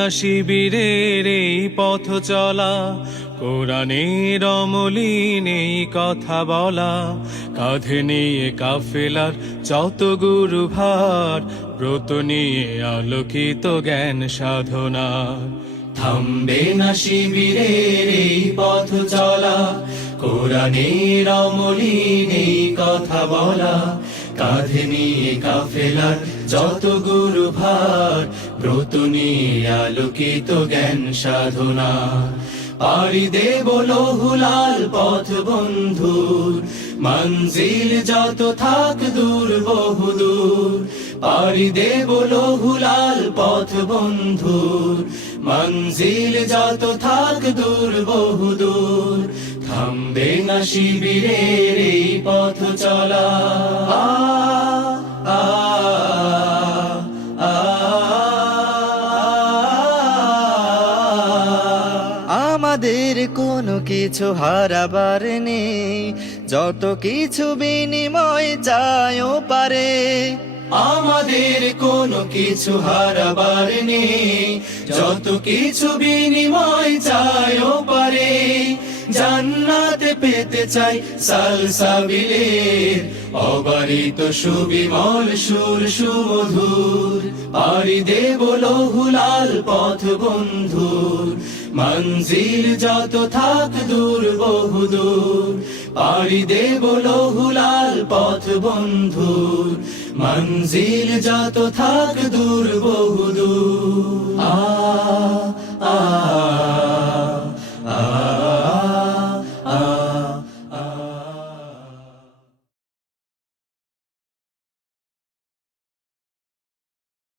না শিবিরের এই পথ চলা, কোরআনের অমলিন এই কথা বলা, কাঁধে নিয়ে কাফেলার যত গুরু ভার, ব্রত নিয়ে আলোকিত জ্ঞান সাধনা। থামবে না শিবিরের এই পথ চলা, কোরআনের অমলিন এই কথা বলা, কাঁধে নিয়ে কাফেলার যত গুরু ভার, ব্রত নিয়ে আলোকিত জ্ঞান সাধনা। পাড়ি দেব লৌহুলাল পথ বন্ধুর, মঞ্জিল যত থাক দূর বহুদূর। পাড়ি দেব লৌহুলাল পথ বন্ধুর, মঞ্জিল যত থাক দূর বহুদূর। থামবে না শিবিরের এই পথ চলা। আমাদের কোনো কিছু হারাবার নেই, যত কিছু বিনিময় চাইও পারে। আমাদের কোনো কিছু হারাবার নেই, যত কিছু বিনিময় চাইও পারে। জান্নাতে পেতে চাই সালসাবিলের অবারিত সুবিমল সুর সুমধুর। পাড়ি দেব লৌহুলাল পথ বন্ধুর, মঞ্জিল যত থাক দূর বহুদূর। পাড়ি দেব লৌহুলাল পথ বন্ধুর, মঞ্জিল যত থাক দূর বহুদূর। আ